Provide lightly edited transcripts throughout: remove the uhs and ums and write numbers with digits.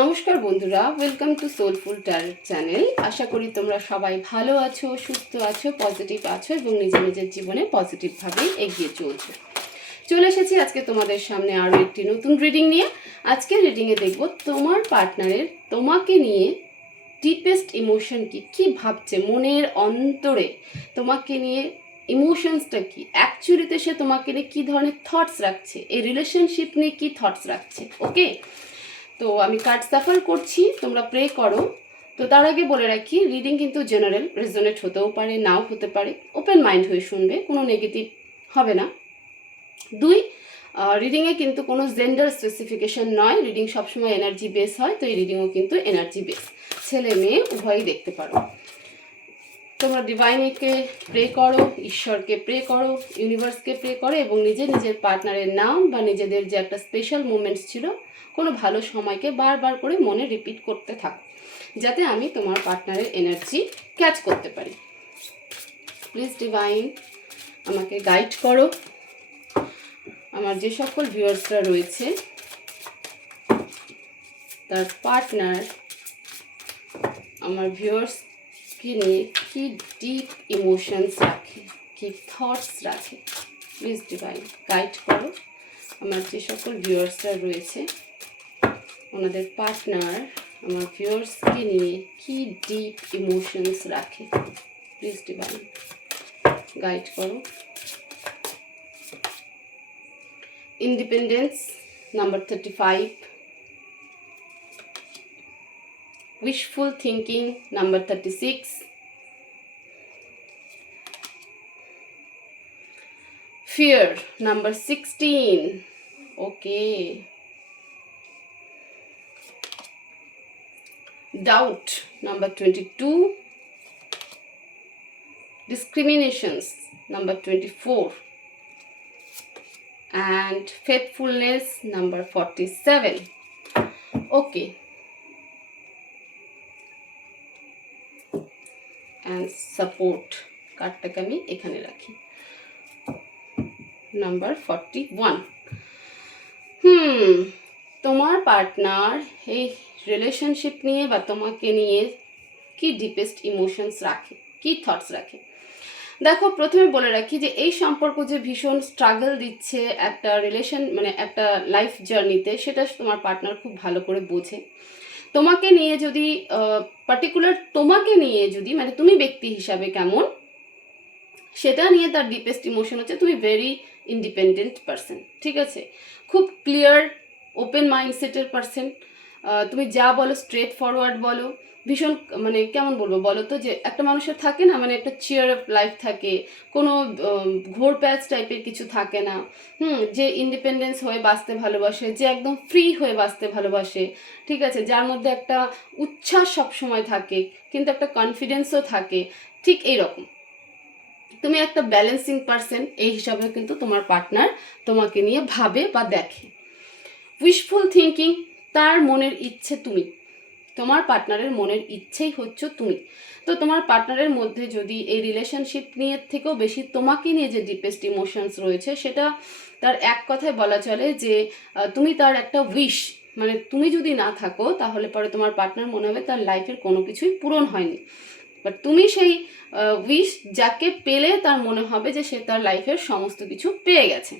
নমস্কার বন্ধুরা, welcome to soulful tarot channel. আশা করি তোমরা সবাই ভালো আছো, সুস্থ আছো, পজিটিভ আছো এবং নিজের জীবনে পজিটিভভাবেই এগিয়ে চলছো। চলে এসেছি আজকে তোমাদের সামনে আরও একটি নতুন রিডিং নিয়ে। আজকের রিডিংয়ে দেখব তোমার পার্টনারের তোমাকে নিয়ে ডিপেস্ট ইমোশন কি ভাবছে, মনের অন্তরে তোমাকে নিয়ে ইমোশনসটা কি, অ্যাকচুয়ালিতে সে তোমাকে নিয়ে কী ধরনের থটস রাখছে, এই রিলেশনশিপ নিয়ে কী থটস রাখছে। ওকে, তো আমি কার্ড সাফল করছি, তোমরা প্রে করো। তো তার আগে বলে রাখি, রিডিং কিন্তু জেনারেল, রেজোনেট হতেও পারে, নাও হতে পারে। ওপেন মাইন্ড হয়ে শুনবে, কোনো নেগেটিভ হবে না। রিডিংয়ে কিন্তু কোনো জেন্ডার স্পেসিফিকেশন নয়, রিডিং সবসময় এনার্জি বেস হয়, তো এই রিডিংও কিন্তু এনার্জি বেস, ছেলে মেয়ে উভয়ই দেখতে পারো। তোমরা ডিভাইনকে প্রে করো, ঈশ্বরকে প্রে করো, ইউনিভার্সকে প্রে করো এবং নিজের পার্টনারের নাম বা নিজেদের যে একটা স্পেশাল মোমেন্টস ছিল, কোনো ভালো সময়কে বারবার করে মনে রিপিট করতে থাকো, যাতে আমি তোমার পার্টনারের এনার্জি ক্যাচ করতে পারি। প্লিজ ডিভাইন আমাকে গাইড করো। আমার যে সকল ভিউয়ার্সরা রয়েছে, তার পার্টনার আমার ভিউয়ার্সকে নিয়ে কি ডিপ ইমোশনস রাখে, কি থটস রাখে, প্লিজ ডিভাইন গাইড করো। আমার যে সকল ভিউয়ার্সরা রয়েছে, ওনাদের পার্টনার আমার ভিউয়ার্সকে নিয়ে কি ডিপ ইমোশনস রাখে, প্লিজ ডিভাইন গাইড করো। Independence number 35, wishful thinking number 36, fear number 16, okay, doubt number 22, discriminations number 24, and faithfulness number 47. Okay, and support কার্ডটাকে আমি এখানে রাখি, নাম্বার 41। তোমার পার্টনার এই রিলেশনশিপ নিয়ে বা তোমাকে নিয়ে কি ডিপেস্ট ইমোশনস রাখে, কি থটস রাখে। দেখো, প্রথমে বলে রাখি যে এই সম্পর্ক যে ভীষণ স্ট্রাগল দিচ্ছে একটা রিলেশন, মানে একটা লাইফ জার্নিতে, সেটা তোমার পার্টনার খুব ভালো করে বোঝে। তোমাকে নিয়ে যদি পার্টিকুলার তোমাকে নিয়ে যদি, মানে তুমি ব্যক্তি হিসাবে কেমন, সেটা নিয়ে তার ডিপেস্ট ইমোশন হচ্ছে তুমি ভেরি ইন্ডিপেন্ডেন্ট পারসন, ঠিক আছে, খুব ক্লিয়ার ওপেন মাইন্ডসেটের পারসন। তুমি যা বলো স্ট্রেট ফরওয়ার্ড বলো, ভীষণ মানে কেমন বলবো বলো তো, যে একটা মানুষের থাকে না, মানে একটা চিয়ার আপ লাইফ থাকে, কোনো ঘোর প্যাচ টাইপের কিছু থাকে না। যে ইন্ডিপেন্ডেন্স হয়ে বাঁচতে ভালোবাসে, যে একদম ফ্রি হয়ে বাঁচতে ভালোবাসে, ঠিক আছে, যার মধ্যে একটা উচ্ছ্বাস সবসময় থাকে কিন্তু একটা কনফিডেন্সও থাকে, ঠিক এইরকম তুমি একটা ব্যালেন্সিং পারসন, এই হিসাবে কিন্তু তোমার পার্টনার তোমাকে নিয়ে ভাবে বা দেখে। উইশফুল থিঙ্কিং, তার মনের ইচ্ছে তুমি, তোমার পার্টনারের মনের ইচ্ছেই হচ্ছে তুমি। তো তোমার পার্টনারের মধ্যে যদি এই রিলেশনশিপ নিয়ে থেকেও বেশি তোমাকে নিয়ে যে ডিপেস্ট ইমোশনস রয়েছে, সেটা তার এক কথায় বলা চলে যে তুমি তার একটা উইশ, মানে তুমি যদি না থাকো তাহলে পরে তোমার পার্টনার মনে হবে তার লাইফের কোনো কিছুই পূরণ হয়নি, বাট তুমি সেই উইশ যাকে পেলে তার মনে হবে যে সে তার লাইফের সমস্ত কিছু পেয়ে গেছে।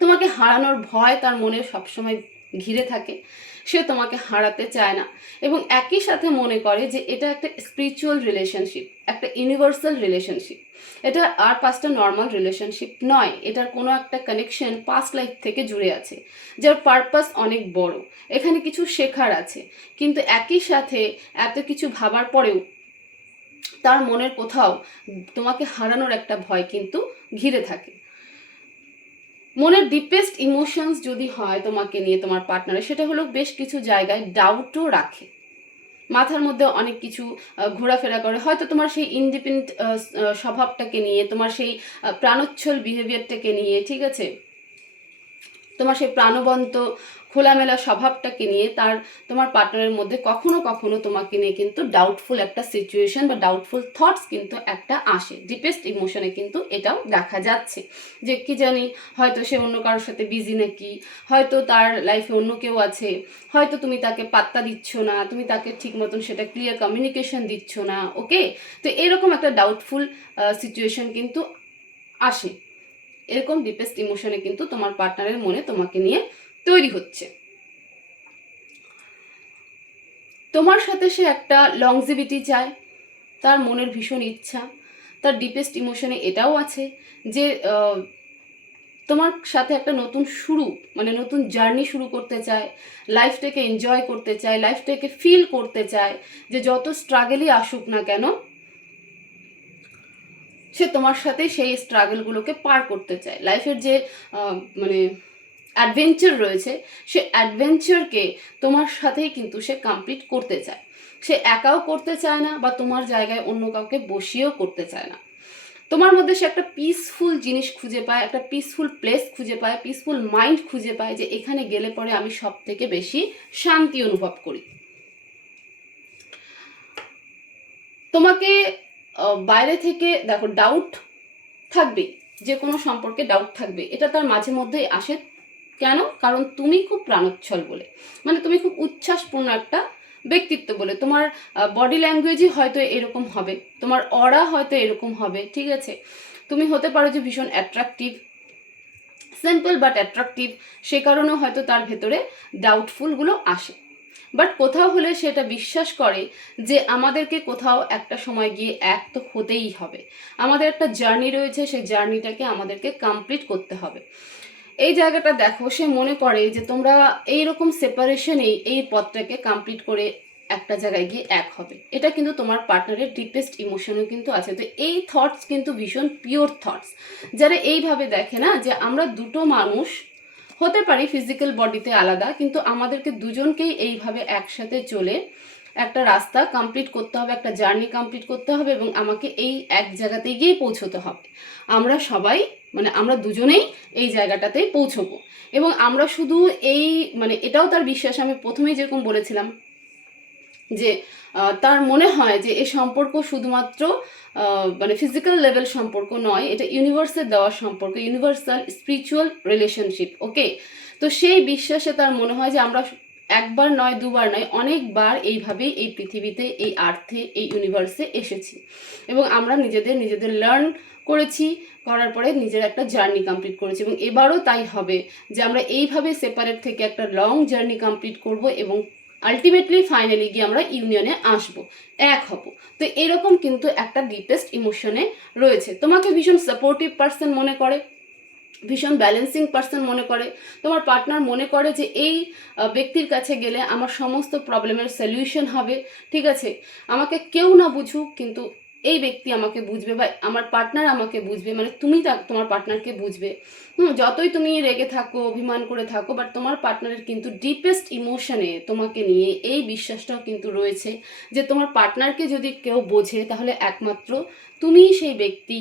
তোমাকে হারানোর ভয় তার মনে সবসময় ঘিরে থাকে, সে তোমাকে হারাতে চায় না এবং একই সাথে মনে করে যে এটা একটা স্পিরিচুয়াল রিলেশনশিপ, একটা ইউনিভার্সাল রিলেশনশিপ, এটা আর পাঁচটা নর্মাল রিলেশনশিপ নয়, এটার কোনো একটা কানেকশন পাস্ট লাইফ থেকে জুড়ে আছে, যার পারপাস অনেক বড়, এখানে কিছু শেখার আছে। কিন্তু একই সাথে এত কিছু ভাবার পরেও তার মনের কোথাও তোমাকে হারানোর একটা ভয় কিন্তু ঘিরে থাকে। মনের ডিপেস্ট ইমোশনস যদি হয় তোমাকে নিয়ে তোমার পার্টনারের, সেটা হলো বেশ কিছু জায়গায় ডাউটও রাখে, মাথার মধ্যে অনেক কিছু ঘোরাফেরা করে, হয়তো তোমার সেই ইন্ডিপেন্ডেন্ট স্বভাবটাকে নিয়ে, তোমার সেই প্রাণোচ্ছল বিহেভিয়ারটাকে নিয়ে, ঠিক আছে, তোমার সেই প্রাণবন্ত খোলামেলা স্বভাবটাকে নিয়ে তোমার পার্টনারের মধ্যে কখনো কখনো তোমাকে নিয়ে কিন্তু ডাউটফুল একটা সিচুয়েশন বা ডাউটফুল থটস কিন্তু একটা আসে। ডিপেস্ট ইমোশনে কিন্তু এটাও দেখা যাচ্ছে যে কি জানি হয়তো সে অন্য কারোর সাথে বিজি নাকি, হয়তো তার লাইফে অন্য কেউ আছে, হয়তো তুমি তাকে পাত্তা দিচ্ছ না, তুমি তাকে ঠিক মতন সেটা ক্লিয়ার কমিউনিকেশন দিচ্ছ না। ওকে, তো এরকম একটা ডাউটফুল সিচুয়েশন কিন্তু আসে। এরকম ডিপেস্ট ইমোশনে কিন্তু তোমার পার্টনারের মনে তোমাকে নিয়ে তৈরি হচ্ছে। তোমার সাথে সে একটা লংজিভিটি চায়, তার মনের ভীষণ ইচ্ছা। তার ডিপেস্ট ইমোশনে এটাও আছে যে তোমার সাথে একটা নতুন শুরু, মানে নতুন জার্নি শুরু করতে চায়, লাইফটাকে এনজয় করতে চায়, লাইফটাকে ফিল করতে চায় যে যত স্ট্রাগলই আসুক না কেন সে তোমার সাথে সেই স্ট্রাগলগুলোকে পার করতে চায়। লাইফের যে মানে অ্যাডভেঞ্চার রয়েছে সে অ্যাডভেঞ্চারকে তোমার সাথেই কিন্তু সে কমপ্লিট করতে চায়। সে একাও করতে চায় না বা তোমার জায়গায় অন্য কাউকে বসিয়েও করতে চায় না। তোমার মধ্যে সে একটা পিসফুল জিনিস খুঁজে পায়, একটা পিসফুল প্লেস খুঁজে পায়, পিসফুল মাইন্ড খুঁজে পায় যে এখানে গেলে পরে আমি সব থেকে বেশি শান্তি অনুভব করি। তোমাকে বাইরে থেকে দেখো ডাউট থাকবে, যে কোনো সম্পর্কে ডাউট থাকবে, এটা তার মাঝে মধ্যেই আসে। কেন? কারণ তুমি খুব প্রাণোচ্ছল বলে, মানে তুমি খুব উচ্ছ্বাসপূর্ণ একটা ব্যক্তিত্ব বলে, তোমার বডি ল্যাঙ্গুয়েজই হয়তো এরকম হবে, তোমার অরা হয়তো এরকম হবে। ঠিক আছে, তুমি হতে পারো যে ভীষণ অ্যাট্রাকটিভ, সিম্পল বাট অ্যাট্রাকটিভ, সে কারণেও হয়তো তার ভেতরে ডাউটফুলগুলো আসে। বাট কোথাও হলে সেটা বিশ্বাস করে যে আমাদেরকে কোথাও একটা সময় গিয়ে এক তো হতেই হবে, আমাদের একটা জার্নি রয়েছে, সেই জার্নিটাকে আমাদেরকে কমপ্লিট করতে হবে। এই জায়গাটা দেখো, সে মনে করে যে তোমরা এইরকম সেপারেশনেই এই পথটাকে কমপ্লিট করে একটা জায়গায় গিয়ে এক হবে। এটা কিন্তু তোমার পার্টনারের ডিপেস্ট ইমোশনও কিন্তু আছে। তো এই থটস কিন্তু ভীষণ পিওর থটস। যারা এইভাবে দেখে না যে আমরা দুটো মানুষ হতে পারি ফিজিক্যাল বডিতে আলাদা, কিন্তু আমাদেরকে দুজনকেই এইভাবে একসাথে চলে একটা রাস্তা কমপ্লিট করতে হবে, একটা জার্নি কমপ্লিট করতে হবে এবং আমাকে এই এক জায়গাতে গিয়ে পৌঁছতে হবে। আমরা সবাই মানে আমরা দুজনেই এই জায়গাটাতেই পৌঁছবো। এবং আমরা শুধু এই মানে এটাও তার বিশ্বাস, আমি প্রথমেই যেরকম বলেছিলাম যে তার মনে হয় যে এই সম্পর্ক শুধুমাত্র মানে ফিজিক্যাল লেভেল সম্পর্ক নয়, এটা ইউনিভার্সের দেওয়া সম্পর্ক, ইউনিভার্সাল স্পিরিচুয়াল রিলেশনশিপ। ওকে, তো সেই বিশ্বাসে তার মনে হয় যে আমরা একবার নয় দুবার নয় অনেকবার এইভাবেই এই পৃথিবীতে, এই আর্থে, এই ইউনিভার্সে এসেছি এবং আমরা নিজেদের লার্ন করেছি, করার পরে নিজের একটা জার্নি কমপ্লিট করেছি এবং এবারও তাই হবে যে আমরা এইভাবে সেপারেট থেকে একটা লং জার্নি কমপ্লিট করব এবং আলটিমেটলি ফাইনালি গিয়ে আমরা ইউনিয়নে আসবো, এক হব। তো এরকম কিন্তু একটা ডিপেস্ট ইমোশনে রয়েছে। তোমাকে ভীষণ সাপোর্টিভ পার্সন মনে করে, ভীষণ ব্যালেন্সিং পার্সন মনে করে, তোমার পার্টনার মনে করে যে এই ব্যক্তির কাছে গেলে আমার সমস্ত প্রবলেমের সলিউশন হবে। ঠিক আছে, আমাকে কেউ না বুঝুক কিন্তু এই ব্যক্তি আমাকে বুঝবে বা আমার পার্টনার আমাকে বুঝবে, মানে তুমি তোমার পার্টনারকে বুঝবে। যতই তুমি রেগে থাকো, অভিমান করে থাকো, বাট তোমার পার্টনারের কিন্তু ডিপেস্ট ইমোশনে তোমাকে নিয়ে এই বিশ্বাসটাও কিন্তু রয়েছে যে তোমার পার্টনারকে যদি কেউ বোঝে তাহলে একমাত্র তুমিই সেই ব্যক্তি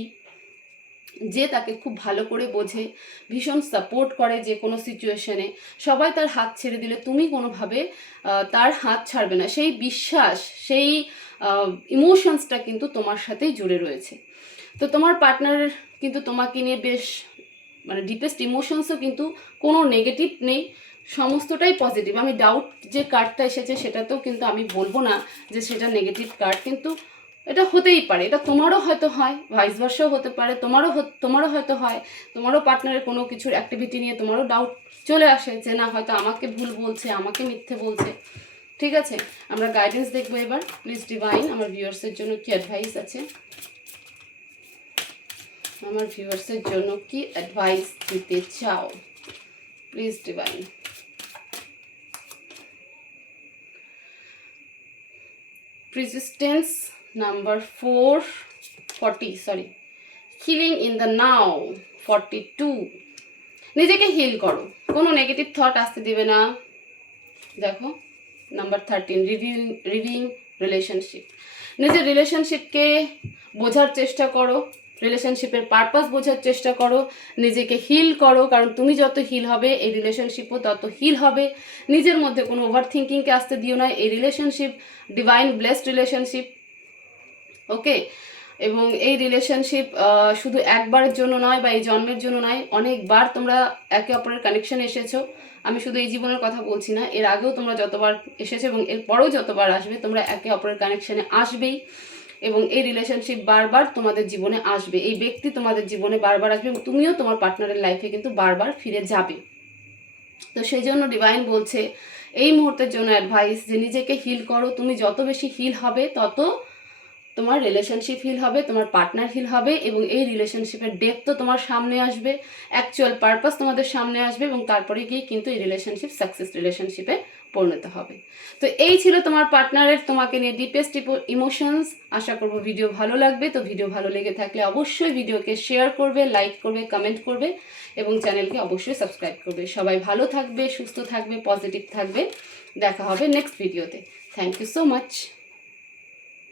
যে তাকে খুব ভালো করে বোঝে, ভীষণ সাপোর্ট করে যে কোনো সিচুয়েশনে। সবাই তার হাত ছেড়ে দিলে তুমি কোনোভাবে তার হাত ছাড়বে না, সেই বিশ্বাস, সেই ইমোশনসটা কিন্তু তোমার সাথেই জুড়ে রয়েছে। তো তোমার পার্টনার কিন্তু তোমাকে নিয়ে বেশ মানে ডিপেস্ট ইমোশনসও কিন্তু কোনো নেগেটিভ নেই, সমস্তটাই পজিটিভ। আমি ডাউট যে কার্ডটা এসেছে সেটাতেও কিন্তু আমি বলবো না যে সেটা নেগেটিভ কার্ড, কিন্তু এটা হতেই পারে, এটা তোমারও হয়তো হয়, ভাইস ভার্সাও হতে পারে, তোমারও হয়তো হয়, তোমারও পার্টনারের কোনো কিছুর অ্যাক্টিভিটি নিয়ে তোমারও ডাউট চলে আসে যে না হয়তো আমাকে ভুল বলছে, আমাকে মিথ্যে বলছে। ঠিক আছে, আমরা গাইডেন্স দেখবো এবার। প্লিজ ডিভাইন আমার ভিউয়ার্সের জন্য কি অ্যাডভাইস আছে, আমার ভিউয়ার্সের জন্য কি অ্যাডভাইস দিতে চাও please divine. Persistence number 440 healing in the now 42 নিজেকে হিল করো, কোনো নেগেটিভ থট আসতে দিবে না। দেখো নাম্বার 13 রিভিউইং রিলেশনশিপ, নিজের রিলেশনশিপকে বোঝার চেষ্টা করো, রিলেশনশিপের পারপাস বোঝার চেষ্টা করো, নিজেকে হিল করো, কারণ তুমি যত হিল হবে এই রিলেশনশিপও তত হিল হবে। নিজের মধ্যে কোনো ওভার থিঙ্কিংকে আসতে দিও না। এই রিলেশনশিপ ডিভাইন ব্লেসড রিলেশনশিপ, ওকে। এবং এই রিলেশনশিপ শুধু একবারের জন্য নয় বা এই জন্মের জন্য নয়, অনেকবার তোমরা একে অপরের কানেকশনে এসেছো। আমি শুধু এই জীবনের কথা বলছি না, এর আগেও তোমরা যতবার এসেছো এবং এর পরেও যতবার আসবে তোমরা একে অপরের কানেকশনে আসবেই। এবং এই রিলেশনশিপ বারবার তোমাদের জীবনে আসবে, এই ব্যক্তি তোমাদের জীবনে বারবার আসবে এবং তুমিও তোমার পার্টনারের লাইফে কিন্তু বারবার ফিরে যাবে। তো সেই জন্য ডিভাইন বলছে এই মুহূর্তের জন্য অ্যাডভাইস যে নিজেকে হিল করো। তুমি যত বেশি হিল হবে তত তোমার রিলেশনশিপ হিল হবে, তোমার পার্টনার হিল হবে এবং এই রিলেশনশিপের ডেপথ তো তোমার সামনে আসবে, অ্যাকচুয়াল পারপাস তোমাদের সামনে আসবে এবং তারপরে গিয়ে কিন্তু এই রিলেশনশিপ সাকসেস রিলেশনশিপে পরিণত হবে। তো এই ছিল তোমার পার্টনারের তোমাকে নিয়ে ডিপেস্ট ইমোশনস। আশা করবো ভিডিও ভালো লাগবে। তো ভিডিও ভালো লেগে থাকলে অবশ্যই ভিডিওকে শেয়ার করবে, লাইক করবে, কমেন্ট করবে এবং চ্যানেলকে অবশ্যই সাবস্ক্রাইব করবে। সবাই ভালো থাকবে, সুস্থ থাকবে, পজিটিভ থাকবে। দেখা হবে নেক্সট ভিডিওতে। Thank you so much.